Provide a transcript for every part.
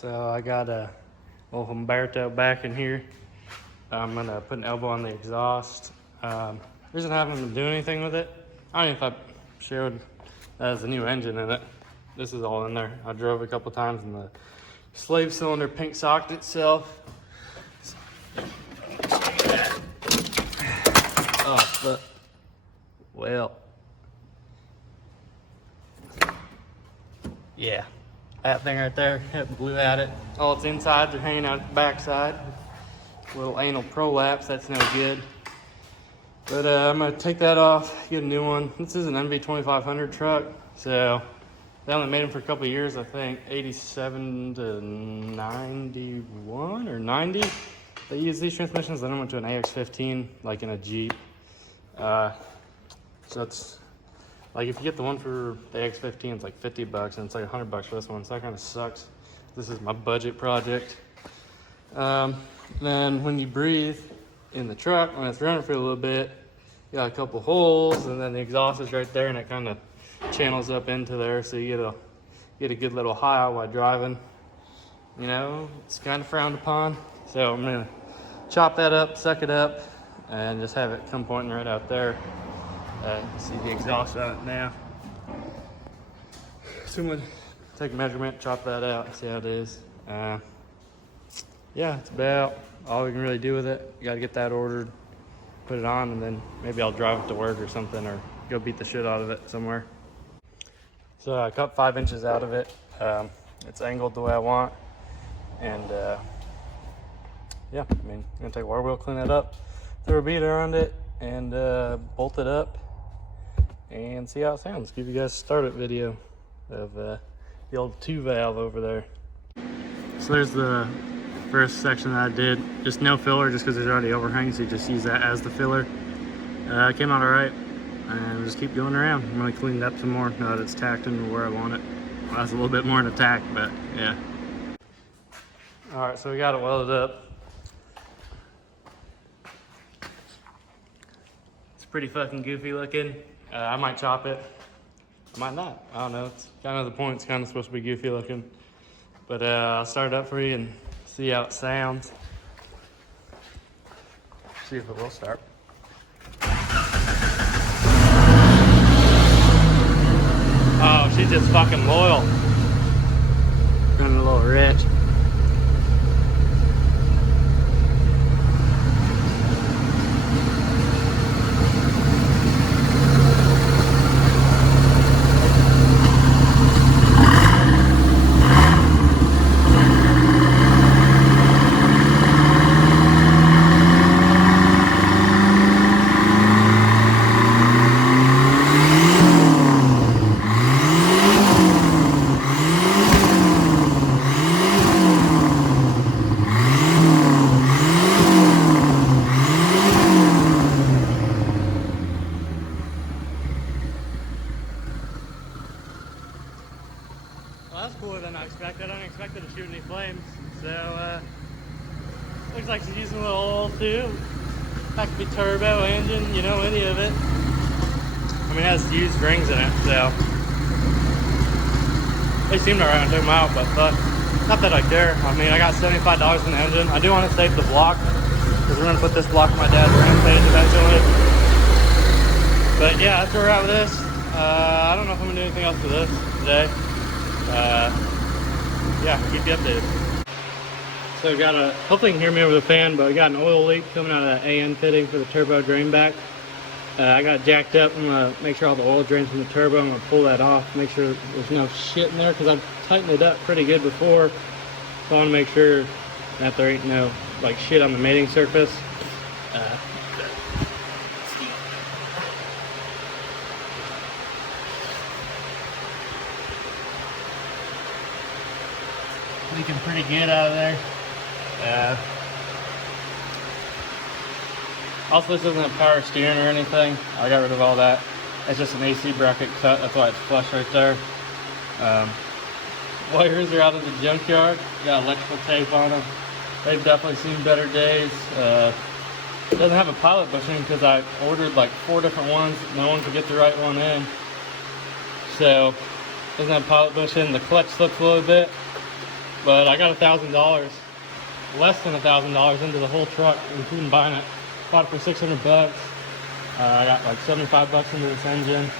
so I got a little Humberto back in here. I'm gonna put an elbow on the exhaust. Reason I haven't been doing anything with it, I don't know if I showed that there's a new engine in it. This is all in there. I drove a couple times and the slave cylinder pink socked itself. Oh, but, well, yeah, that thing right there, it blew at it. All its insides are hanging out the backside. Little anal prolapse, that's no good. But I'm gonna take that off, get a new one. This is an MV2500 truck, so they only made them for a couple of years, I think, 87 to 91 or 90. They use these transmissions. Then I went to an AX15, like in a Jeep. So it's like if you get the one for the AX15, it's like $50, and it's like $100 for this one. So that kind of sucks. This is my budget project. Then when you breathe in the truck, when it's running for a little bit, you got a couple holes, and then the exhaust is right there, and it kind of channels up into there, so you get a good little high while driving. You know, it's kind of frowned upon. So I'm gonna chop that up, suck it up, and just have it come pointing right out there. See the exhaust on it now. So I'm gonna take a measurement, chop that out, see how it is. Yeah, it's about all we can really do with it. You gotta get that ordered, put it on, and then maybe I'll drive it to work or something, or go beat the shit out of it somewhere. So I cut 5 inches out of it. It's angled the way I want. And yeah, I mean, I'm gonna take a wire wheel, clean that up, throw a bead around it, and bolt it up, and see how it sounds. Give you guys a startup video of the old 2 valve over there. So there's the first section that I did, just no filler, just because there's already overhang, so you just use that as the filler. It came out all right, and we'll just keep going around. I'm gonna clean it up some more now that it's tacked into where I want it. Well, that's a little bit more than a tack, but yeah. All right, so we got it welded up. It's pretty fucking goofy looking. I might chop it, I might not. I don't know. It's kind of the point. It's kind of supposed to be goofy looking, but I'll start it up for you and see how it sounds. See if it will start. Oh, she's just fucking loyal. Running a little rich. Well, that's cooler than I expected. I didn't expect it to shoot any flames. So, looks like she's using a little oil too. That could be turbo, engine, you know, any of it. I mean, it has used rings in it, so. They seemed alright when I took them out, but not that I care. I mean, I got $75 in the engine. I do want to save the block, because we're going to put this block on my dad's rampage eventually. But yeah, that's where we're at with this. I don't know if I'm going to do anything else with this today. Yeah, keep you updated. So we got hopefully you can hear me over the fan, but we got an oil leak coming out of that AN fitting for the turbo drain back. I got it jacked up. I'm gonna make sure all the oil drains from the turbo. I'm gonna pull that off, make sure there's no shit in there, because I've tightened it up pretty good before. So I wanna make sure that there ain't no like shit on the mating surface. Leaking pretty good out of there. Also, this isn't a power steering or anything. I got rid of all that. It's just an AC bracket cut. That's why it's flush right there. Wires are out of the junkyard. Got electrical tape on them. They've definitely seen better days. It doesn't have a pilot bushing because I ordered like 4 different ones. No one could get the right one in. So, it doesn't have pilot bushing. The clutch slips a little bit. But I got $1,000, less than $1,000 into the whole truck, including buying it. Bought it for 600 bucks. I got like 75 bucks into this engine.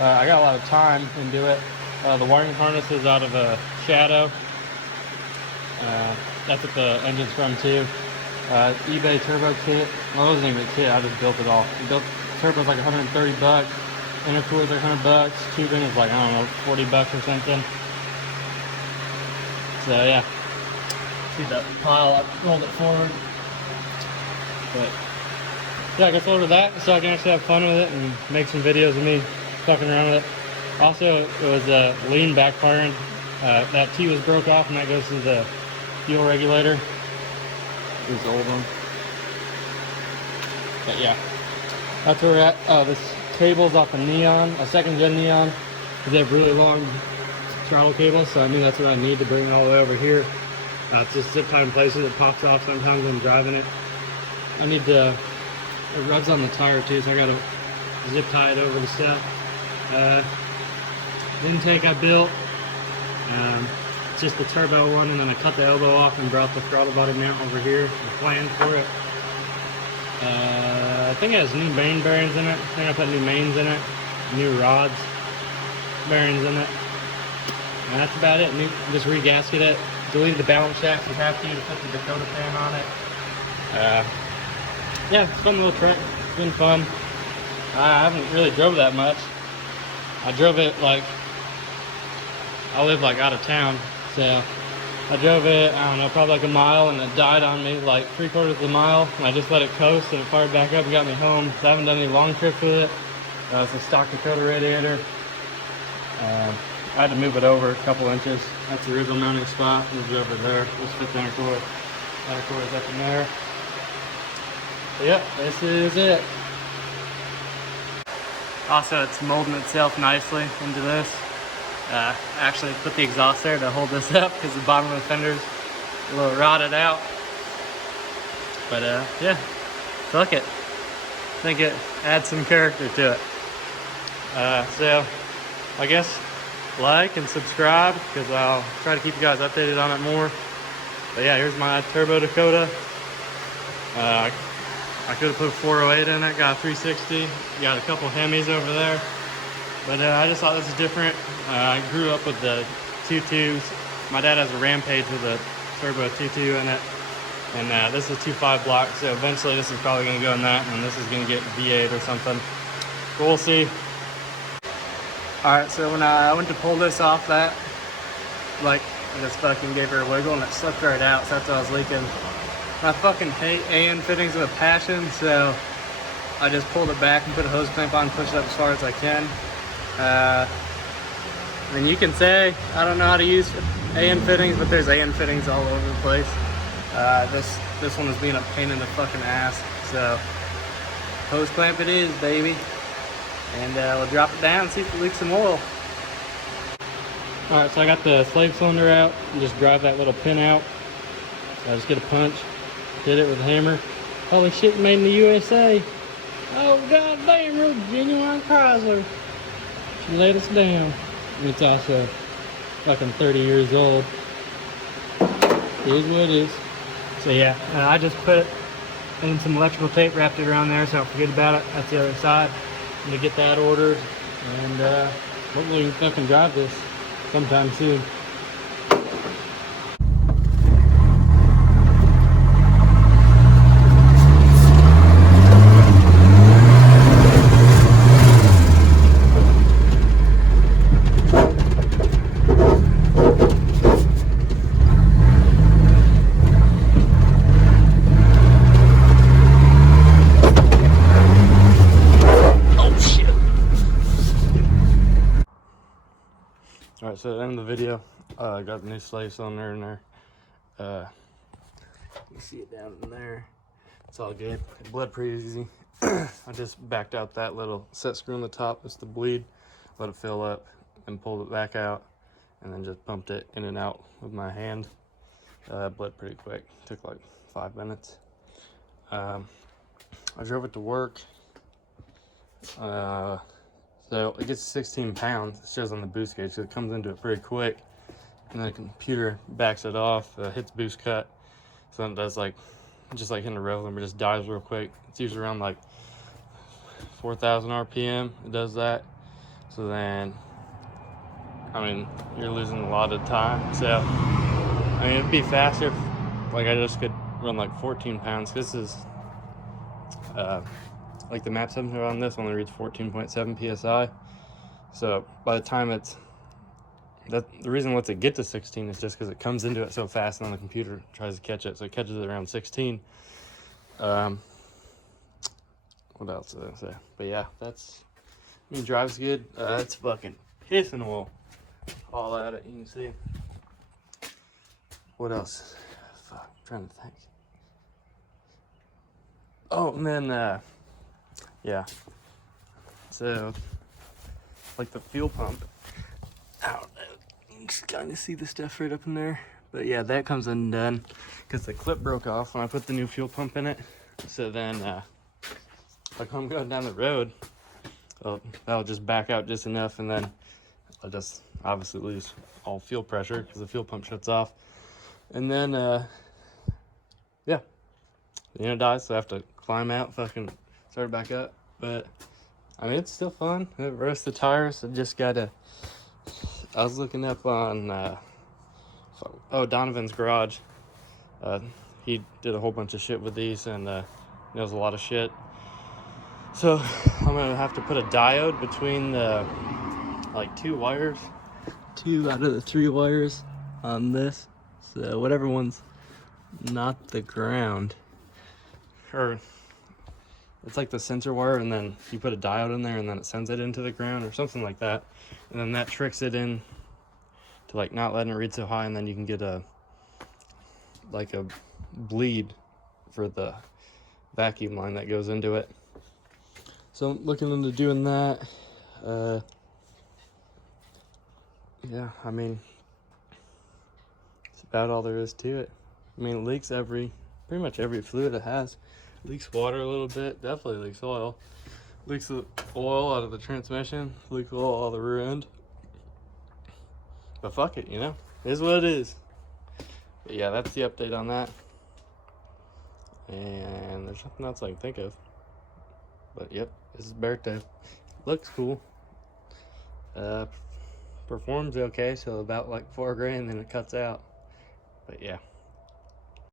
I got a lot of time into it. The wiring harness is out of a Shadow. That's what the engine's from too. eBay turbo kit. Well, it wasn't even a kit, I just built it all. Built turbo's like 130 bucks. Intercooler's like 100 bucks. Tubing is like, I don't know, 40 bucks or something. So yeah. See that pile, I rolled it forward. But yeah, I guess order that so I can actually have fun with it and make some videos of me fucking around with it. Also, it was lean backfiring. That T was broke off, and that goes to the fuel regulator. This old one. But yeah, that's where we're at. Oh, this cable's off a Neon, a second gen Neon. They have really long throttle cables, so I knew that's what I need to bring it all the way over here. It's just zip tie in places. It pops off sometimes when I'm driving it. I need to, it rubs on the tire too, so I gotta zip tie it over the stuff. Intake I built, just the turbo one, and then I cut the elbow off and brought the throttle body mount over here, the plan for it. I think it has new main bearings in it. I think I put new mains in it, new rods, bearings in it. And that's about it. Just re-gasket it. Deleted the balance shaft if you have to put the Dakota fan on it. Yeah, it's a fun little truck. It's been fun. I haven't really drove that much. I drove it like, I live like out of town, so I drove it, I don't know, probably like a mile, and it died on me like 3/4 of the mile, and I just let it coast, and it fired back up and got me home. So I haven't done any long trips with it. It's a stock Dakota radiator. I had to move it over a couple inches. That's the original mounting spot. Moved it over there. Just fit the intercooler. Intercooler is up in there. But yep, this is it. Also, it's molding itself nicely into this. I actually put the exhaust there to hold this up because the bottom of the fender's a little rotted out. But yeah, fuck it. I think it adds some character to it. So I guess like and subscribe because I'll try to keep you guys updated on it more. But yeah, here's my turbo Dakota. I could have put a 408 in it, got a 360, got a couple Hemis over there. But I just thought this was different. I grew up with the 2.2s. My dad has a Rampage with a turbo 2.2 in it. And this is 2.5 block, so eventually this is probably gonna go in that, and this is gonna get V8 or something. But we'll see. All right, so when I went to pull this off that, like, I just fucking gave her a wiggle and it slipped right out, so that's what I was leaking. I fucking hate AN fittings with a passion, so I just pulled it back and put a hose clamp on and pushed it up as far as I can. I mean, you can say I don't know how to use AN fittings, but there's AN fittings all over the place. This one was being a pain in the fucking ass, so hose clamp it is, baby. And we'll drop it down and see if it leaks some oil. Alright, so I got the slave cylinder out and just drive that little pin out. So I just get a punch, hit it with a hammer. Holy shit, made in the USA. Oh god damn, real genuine Chrysler. She laid us down. And it's also fucking 30 years old. It is what it is. So yeah, I just put in some electrical tape, wrapped it around there so I don't forget about it. That's the other side. I'm gonna get that ordered, and hopefully we can fucking drive this sometime soon. Alright, so at the end of the video, I got the new slave cylinder in there. You see it down in there. It's all good. It bled pretty easy. I just backed out that little set screw on the top. It's the bleed. Let it fill up and pulled it back out. And then just pumped it in and out with my hand. It bled pretty quick. Took like 5 minutes. I drove it to work. So it gets 16 pounds. It shows on the boost gauge, so it comes into it pretty quick. and the computer backs it off, hits boost cut, so then it does like, just like hitting a rev limiter, just dies real quick. It's usually around like 4,000 RPM, it does that. So then, I mean, you're losing a lot of time. So, I mean, it'd be faster if, like, I just could run like 14 pounds. This is, like the map temperature on this only reads 14.7 psi. So by the time the reason it lets it get to 16 is just because it comes into it so fast, and then the computer tries to catch it, so it catches it around 16. What else did I say? But yeah, I mean, drives good. It's fucking pissing oil all at it, you can see. What else? Fuck, I'm trying to think. Oh, and then yeah, so like the fuel pump, I don't know, you can kind of see the stuff right up in there, but yeah, that comes undone because the clip broke off when I put the new fuel pump in it. So then like when I'm going down the road, that'll just back out just enough, and then I'll just obviously lose all fuel pressure because the fuel pump shuts off, and then yeah, the unit dies, so I have to climb out, fucking start it back up. But I mean, it's still fun. It roasts the tires. I was looking up on Donovan's garage. He did a whole bunch of shit with these, and knows a lot of shit. So I'm gonna have to put a diode between the like two out of the 3 wires on this. So whatever one's not the ground, or it's like the sensor wire, and then you put a diode in there, and then it sends it into the ground or something like that, and then that tricks it in to like not letting it read so high, and then you can get a bleed for the vacuum line that goes into it. So I'm looking into doing that. Yeah, I mean, it's about all there is to it. I mean, it leaks pretty much every fluid it has. It leaks water a little bit, definitely leaks oil. Leaks the oil out of the transmission, leaks oil out of the rear end. But fuck it, you know? It is what it is. But yeah, that's the update on that. And there's nothing else I can think of. But yep, this is Berto. Looks cool. Performs okay, so about like $4 grand, then it cuts out. But yeah.